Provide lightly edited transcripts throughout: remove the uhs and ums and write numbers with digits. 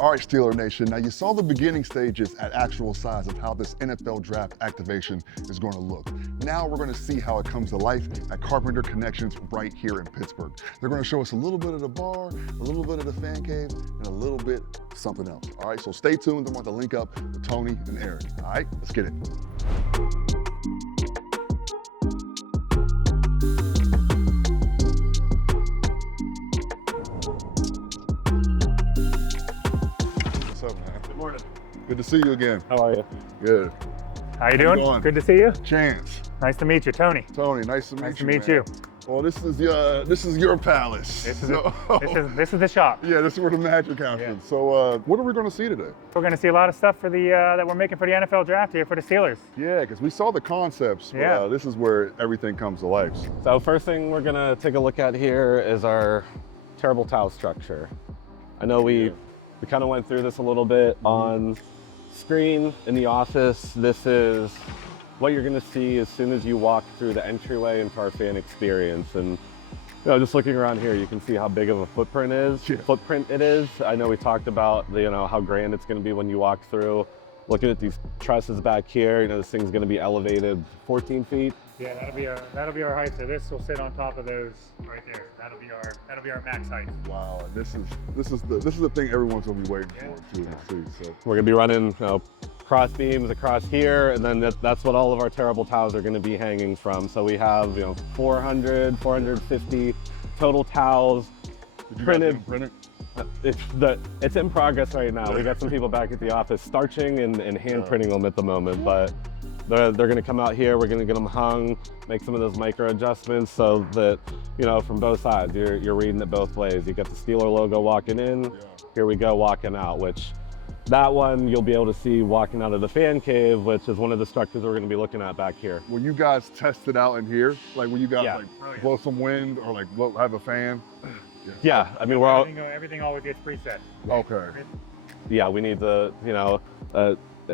All right, Steeler Nation. Now you saw the beginning stages at actual size of how this NFL draft activation is going to look. Now we're going to see how it comes to life at Carpenter Connections right here in Pittsburgh. They're going to show us a little bit of the bar, a little bit of the fan cave, and a little bit something else. All right, so stay tuned. I want to link up with Tony and Eric. All right, let's get it. What's up, man? Good morning. Good to see you again. How are you? Good. How you doing? Good to see you. Chance. Nice to meet you, Tony. Tony, nice to meet you. Well, this is your palace. This is the shop. Yeah, this is where the magic happens. Yeah. So, what are we going to see today? We're going to see a lot of stuff for the that we're making for the NFL draft here for the Steelers. Yeah, because we saw the concepts. But, yeah. This is where everything comes to life. So first thing we're going to take a look at here is our terrible towel structure. I know we kind of went through this a little bit on screen in the office. This is what you're gonna see as soon as you walk through the entryway into our fan experience. And just looking around here, you can see how big of a footprint it is. I know we talked about how grand it's gonna be when you walk through. Looking at these trusses back here, this thing's gonna be elevated 14 feet. Yeah, that'll be our height. So this will sit on top of those right there. That'll be our max height. Wow, and this is the thing everyone's gonna be waiting for to see. So we're gonna be running cross beams across here, and then that's what all of our terrible towels are gonna be hanging from. So we have 400, 450 total towels printed. It's in progress right now. We got some people back at the office starching and hand printing them at the moment, but they're going to come out here. We're going to get them hung, make some of those micro adjustments so that from both sides you're reading it both ways. You got the Steeler logo walking in, here we go walking out, which that one you'll be able to see walking out of the fan cave, which is one of the structures we're going to be looking at back here. When you guys test it out in here, like when you guys blow some wind or have a fan. Yeah, I mean everything always gets preset. Okay. Yeah, we need the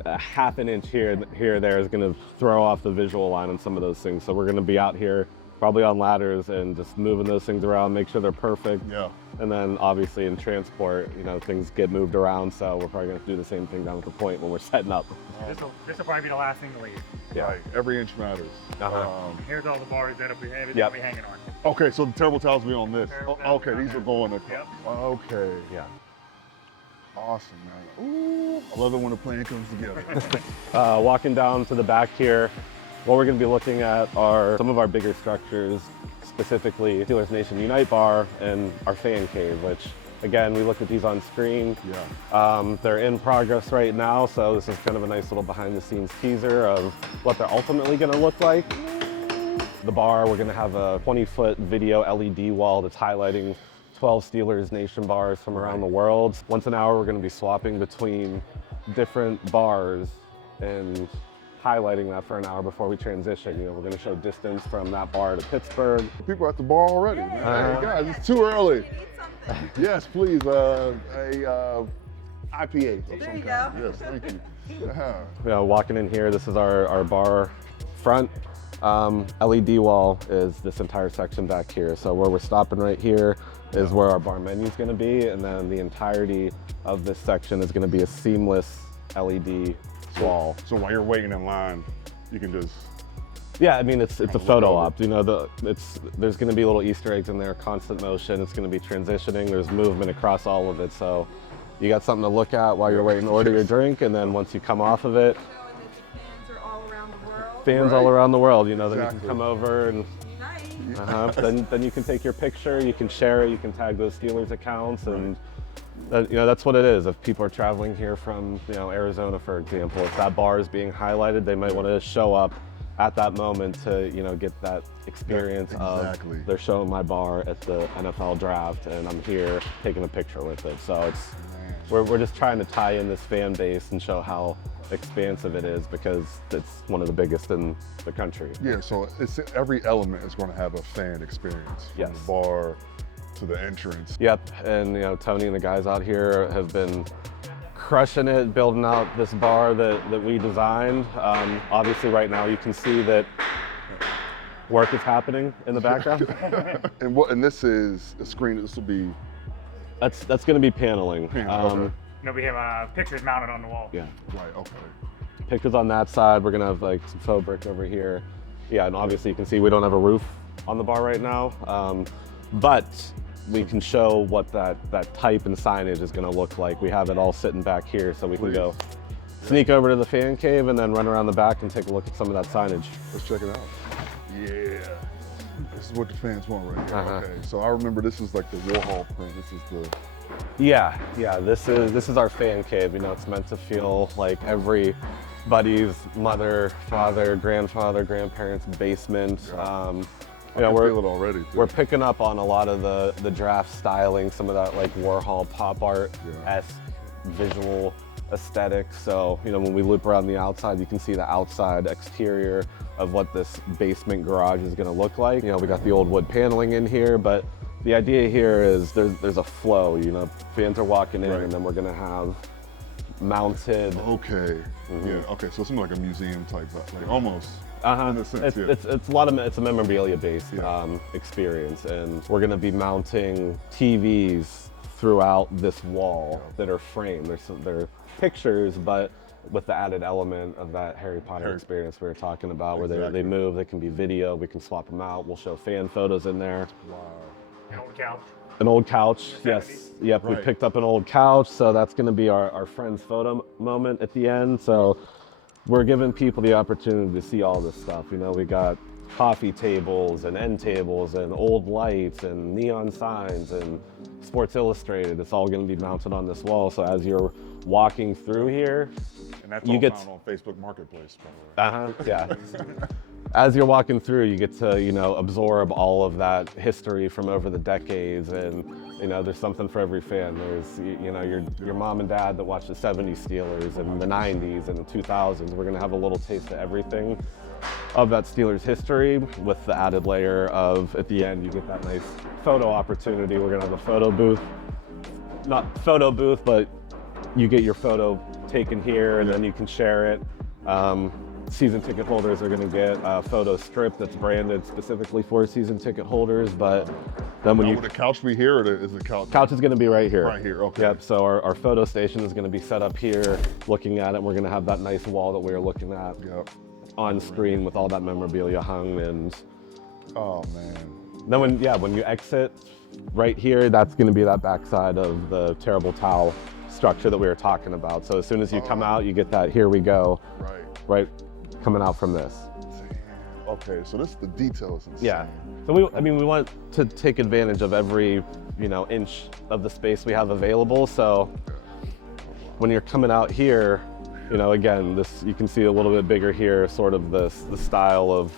a half an inch here or there is going to throw off the visual line on some of those things. So we're going to be out here probably on ladders and just moving those things around, make sure they're perfect. Yeah. And then obviously in transport, things get moved around. So we're probably going to do the same thing down at the point when we're setting up. This will probably be the last thing to leave. Yeah. Right. Every inch matters. Here's all the bars that'll be hanging on. Okay, so the terrible towels will be on this. Okay, these are going to. Yep. Okay. Yeah. Awesome, man. Ooh, I love it when a plan comes together. Walking down to the back here, what we're going to be looking at are some of our bigger structures, specifically Steelers Nation Unite Bar and our fan cave, which again, we looked at these on screen. Yeah. They're in progress right now, so this is kind of a nice little behind the scenes teaser of what they're ultimately going to look like. The bar, we're going to have a 20-foot video LED wall that's highlighting 12 Steelers Nation bars from around the world. Once an hour, we're going to be swapping between different bars and highlighting that for an hour before we transition. We're going to show distance from that bar to Pittsburgh. People at the bar already, man. Hey, guys, it's too early. Yes, please. IPA. There you go. Yes, thank you. Walking in here, this is our bar front. LED wall is this entire section back here. So where we're stopping right here is where our bar menu is going to be, and then the entirety of this section is going to be a seamless LED wall. So while you're waiting in line, you can just. Yeah, I mean it's a photo op. There's going to be little Easter eggs in there, constant motion. It's going to be transitioning. There's movement across all of it. So you got something to look at while you're waiting to order your drink, and then once you come off of it. Fans all around the world, then you can come over and then you can take your picture, you can share it, you can tag those Steelers accounts, and that's what it is. If people are traveling here from Arizona, for example, if that bar is being highlighted, they might want to show up at that moment to get that experience of they're showing my bar at the NFL draft, and I'm here taking a picture with it. So we're just trying to tie in this fan base and show how expansive it is, because it's one of the biggest in the country. Yeah, so every element is going to have a fan experience. Yes. From the bar to the entrance. Yep, and Tony and the guys out here have been crushing it, building out this bar that we designed. Obviously right now you can see that work is happening in the background. And this is a screen. This will be. That's going to be paneling. we have pictures mounted on the wall. Yeah. Right, okay. Pictures on that side. We're gonna have like some faux brick over here. Yeah, and obviously you can see we don't have a roof on the bar right now, but we can show what that type and signage is gonna look like. We have it all sitting back here, so we can go sneak over to the fan cave and then run around the back and take a look at some of that signage. Let's check it out. Yeah. This is what the fans want right here. Uh-huh. Okay, so I remember this is like the Warhol print. This is the... Yeah. This is our fan cave. You know, it's meant to feel like everybody's mother, father, grandfather, grandparents' basement. I can feel it already. Too. We're picking up on a lot of the draft styling, some of that like Warhol pop art-esque visual aesthetic. So, you know, when we loop around the outside, you can see the outside exterior of what this basement garage is gonna look like. You know, we got the old wood paneling in here, but the idea here is there's a flow, you know, fans are walking in and then we're gonna have mounted. Okay, yeah, okay, so something like a museum type, like almost. In a sense, It's a memorabilia based experience, and we're gonna be mounting TVs throughout this wall that are framed. They're pictures, but with the added element of that Harry Potter experience we were talking about, where they move, they can be video, we can swap them out. We'll show fan photos in there. Wow. An old couch. An old couch, yes. Yep, we picked up an old couch, so that's gonna be our friend's photo moment at the end. So we're giving people the opportunity to see all this stuff. You know, we got coffee tables and end tables and old lights and neon signs and Sports Illustrated. It's all going to be mounted on this wall. So as you're walking through here, and that's all found on Facebook Marketplace, by the way. Yeah. As you're walking through, you get to, you know, absorb all of that history from over the decades, and you know, there's something for every fan. There's, you know, your mom and dad that watched the '70s Steelers and the '90s and the 2000s. We're gonna have a little taste of everything of that Steelers history, with the added layer of, at the end, you get that nice photo opportunity. We're gonna have a photo booth, not photo booth, but you get your photo taken here, and then you can share it. Season ticket holders are going to get a photo strip that's branded specifically for season ticket holders. But then when would the couch be here, or is the couch? Couch is going to be right here. Right here, okay. Yep. So our photo station is going to be set up here, looking at it. We're going to have that nice wall that we were looking at on screen with all that memorabilia hung. And oh man. Then when you exit right here, that's going to be that backside of the terrible towel structure that we were talking about. So as soon as you come out, you get that "here we go" right coming out from this. Okay, so this is the details. Yeah. So we want to take advantage of every, you know, inch of the space we have available. So when you're coming out here, you know, again, this, you can see a little bit bigger here, sort of the style of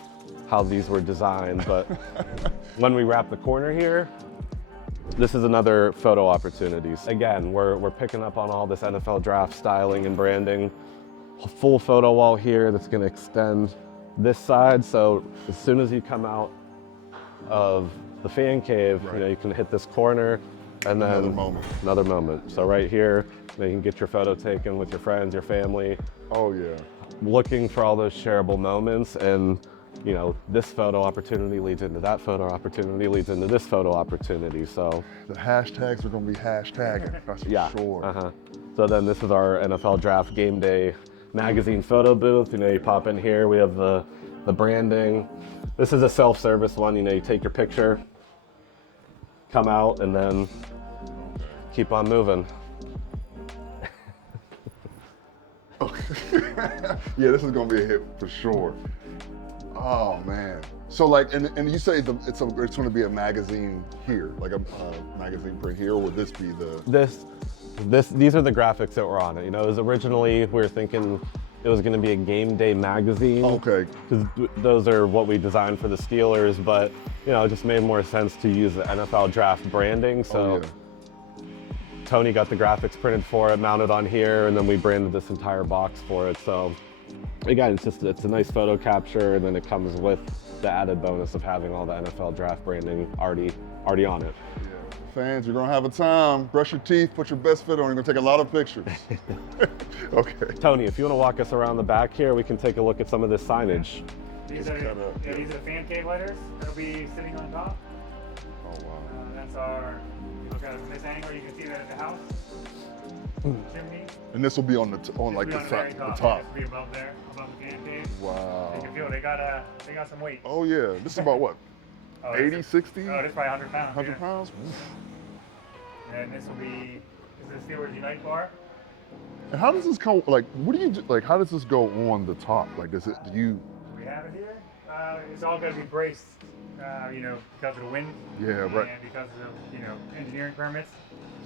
how these were designed. But when we wrap the corner here, this is another photo opportunities. Again, we're picking up on all this NFL draft styling and branding. A full photo wall here that's going to extend this side. So as soon as you come out of the fan cave, you know, you can hit this corner, and then another moment. So right here, you can get your photo taken with your friends, your family. Oh yeah. Looking for all those shareable moments, and you know, this photo opportunity leads into that photo opportunity, leads into this photo opportunity. So the hashtags are going to be hashtagging. That's for sure. So then this is our NFL Draft Game Day magazine photo booth. You know, you pop in here, we have the branding. This is a self-service one. You know, you take your picture, come out, and then keep on moving. Okay. Yeah, this is gonna be a hit for sure. Oh man. So like, and you say it's gonna be a magazine here, like a magazine print here, or would this be the? These are the graphics that were on it. You know, it was originally, we were thinking it was going to be a game day magazine. Okay. Because those are what we designed for the Steelers, but you know, it just made more sense to use the NFL draft branding. So Tony got the graphics printed for it, mounted on here, and then we branded this entire box for it. So again, it's a nice photo capture, and then it comes with the added bonus of having all the NFL draft branding already on it. Fans, you're gonna have a time. Brush your teeth, put your best fit on. You're gonna take a lot of pictures. Okay. Tony, if you want to walk us around the back here, we can take a look at some of this signage. These are the fan cave letters that'll be sitting on top. Oh wow. That's our, look at it from this angle, you can see that at the house. chimney. And this will be on like It'll be on the top. It'll be above there, above the fan cave. Wow. You can feel they got some weight. Oh yeah, this is about what? Oh, 80, 60? Oh, this is probably 100 pounds. 100 yeah. pounds? And this is the Steelers Unite bar. And how does this come, like, what do you do, like, how does this go on the top? Like, do you? We have it here. It's all going to be braced, because of the wind. Yeah, right. And because of, engineering permits.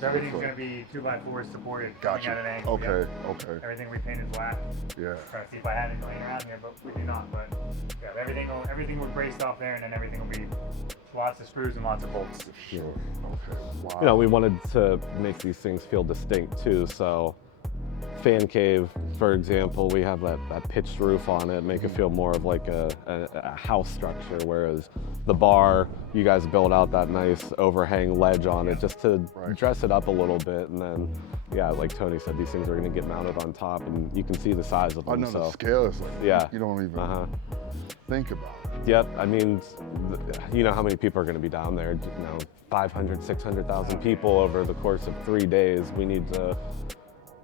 So everything's going to be 2x4 supported. Gotcha. Coming at an angle. Okay, Yeah. okay. Everything we painted black. Yeah. Try to see if I had any laying around here, but we do not. But yeah, everything will braced off there, and then everything will be lots of screws and lots of bolts. Sure. Okay. Wow. You know, we wanted to make these things feel distinct too. So, fan cave, for example, we have that pitched roof on it, make it feel more of like a house structure. Whereas the bar, you guys build out that nice overhang ledge on it just to dress it up a little bit. And then, yeah, like Tony said, these things are going to get mounted on top, and you can see the size of them. I know so. the scale is like, yeah, you don't even think about it. Yep, I mean, you know how many people are going to be down there, 500, 600,000 people over the course of 3 days. We need to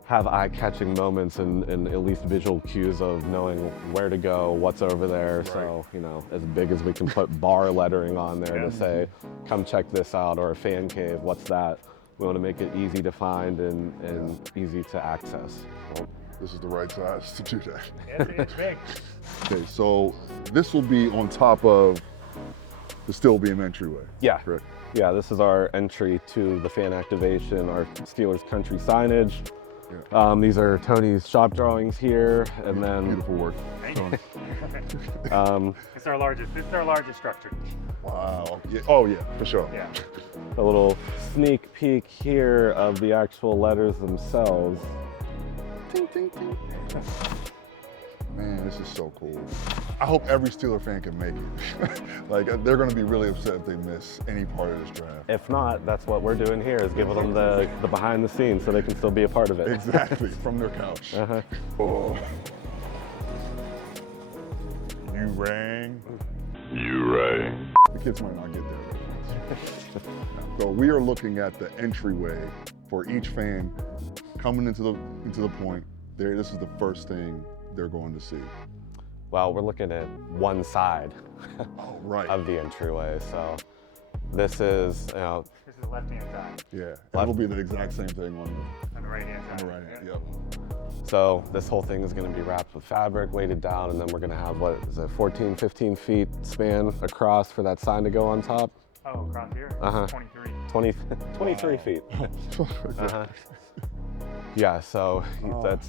have eye-catching moments and at least visual cues of knowing where to go, what's over there. Right. So, as big as we can put bar lettering on there to say, come check this out, or a fan cave, what's that? We want to make it easy to find and easy to access. Well, this is the right size to do that. It's big. Okay, so this will be on top of the Still Beam entryway. Yeah. Correct. Yeah, this is our entry to the fan activation, our Steelers country signage. Yeah. These are Tony's shop drawings here, and then beautiful work. Thank you. It's our largest structure. Wow. Yeah. Oh yeah, for sure. Yeah. a little sneak peek here of the actual letters themselves. Ting, ting, ting. Man, this is so cool. I hope every Steeler fan can make it. Like, they're going to be really upset if they miss any part of this draft. If not, that's what we're doing here, is giving them the behind the scenes so they can still be a part of it. Exactly, from their couch. Uh-huh. Oh. You rang. The kids might not get there. So we are looking at the entryway for each fan coming into the point. This is the first thing they're going to see. Well, we're looking at one side of the entryway. So this is, This is the left-hand side. Yeah, it'll be the exact same thing on the right-hand side. the right hand. Yep. So this whole thing is going to be wrapped with fabric, weighted down, and then we're going to have, what is it, 14, 15 feet span across for that sign to go on top. Oh, across here? Uh-huh. 23. 23 feet. Uh-huh. Yeah, so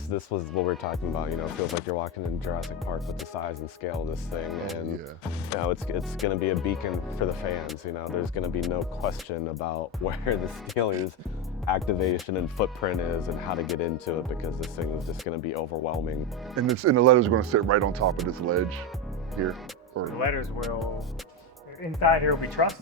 this was what we were talking about. You know, it feels like you're walking in Jurassic Park with the size and scale of this thing, and you know, it's going to be a beacon for the fans. You know, there's going to be no question about where the Steelers' activation and footprint is and how to get into it, because this thing is just going to be overwhelming. And the letters are going to sit right on top of this ledge here. The letters will, inside here will be trust.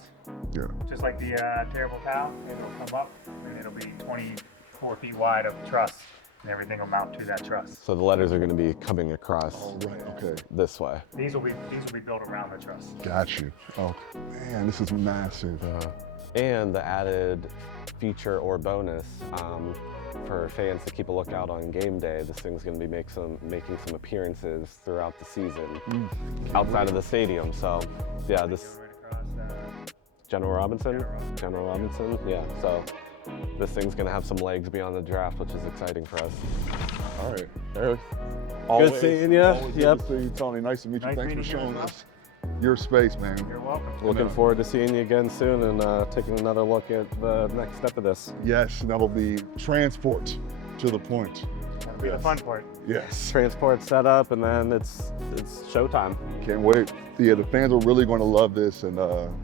Yeah. Just like the terrible towel. It'll come up and it'll be 24 feet wide of truss, and everything will mount to that truss. So the letters are going to be coming across this way. These will be built around the truss. Got you. Oh man, this is massive. And the added feature or bonus for fans to keep a lookout on game day, this thing's going to be making some appearances throughout the season outside of the stadium. So yeah, this General Robinson, yeah. So this thing's going to have some legs beyond the draft, which is exciting for us. All right, Eric. Always, good seeing you. Always good to see you, Tony. Nice to meet you. Nice Thanks for meeting you showing as us your space, man. You're welcome. Looking forward to seeing you again soon and taking another look at the next step of this. Yes, and that'll be transport to the point. That'll be the fun part. Yes. Transport set up, and then it's showtime. Can't wait. Yeah, the fans are really going to love this, and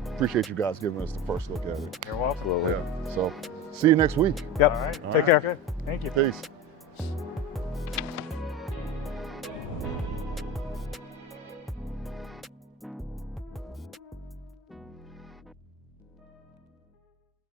appreciate you guys giving us the first look at it. You're welcome. Yeah. So, see you next week. Yep. All right. Take care. Good. Thank you. Peace.